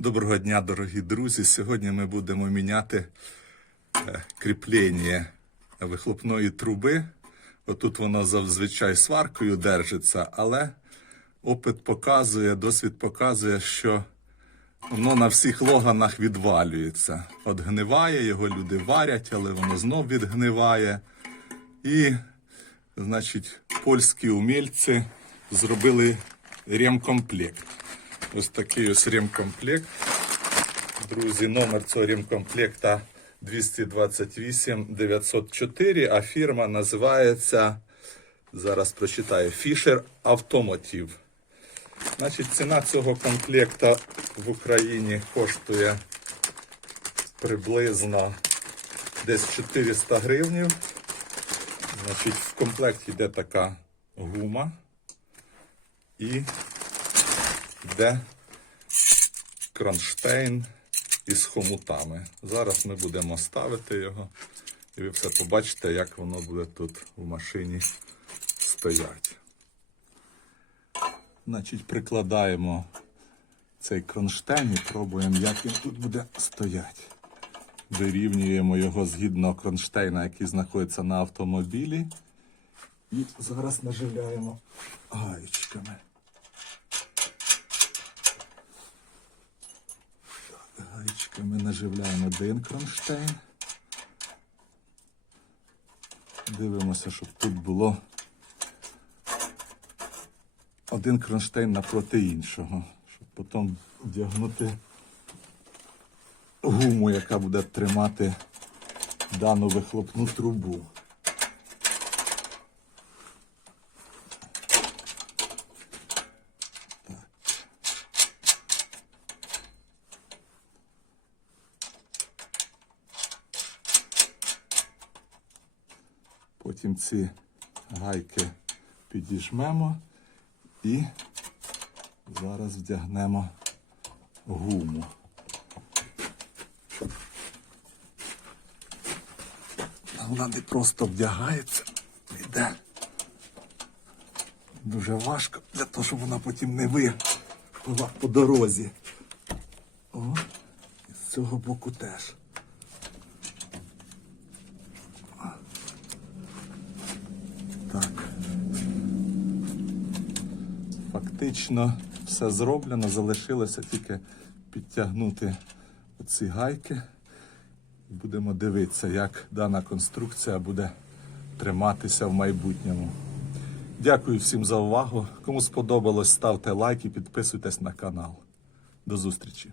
Доброго дня, дорогі друзі. Сьогодні ми будемо міняти е, кріплення вихлопної труби. Отут воно зазвичай сваркою держиться, але опит показує, досвід показує, що воно на всіх логанах відвалюється. От гниває, його люди варять, але воно знов відгниває. І, значить, польські умільці зробили ремкомплект. Ось такий ось ремкомплект. Друзі, номер цього ремкомплекта 228 904, а фірма називається, зараз прочитаю, Fisher Automotive. Значить, ціна цього комплекта в Україні коштує приблизно десь 400 гривнів. Значить, в комплекті йде така гума і йде кронштейн із хомутами. Зараз ми будемо ставити його, і ви все побачите, як воно буде тут в машині стояти. Значить, прикладаємо цей кронштейн і пробуємо, як він тут буде стояти. Вирівнюємо його згідно кронштейна, який знаходиться на автомобілі. І зараз наживляємо гаєчками. Так, ми наживляємо один кронштейн. Дивимося, щоб тут було один кронштейн напроти іншого, щоб потім вдягнути гуму, яка буде тримати дану вихлопну трубу. Потім ці гайки підіжмемо і зараз вдягнемо гуму. Вона не просто вдягається, йде. Дуже важко для того, щоб вона потім не випала по дорозі. О, і з цього боку теж. Так. Фактично все зроблено, залишилося тільки підтягнути оці гайки. Будемо дивитися, як дана конструкція буде триматися в майбутньому. Дякую всім за увагу. Кому сподобалось, ставте лайк і підписуйтесь на канал. До зустрічі!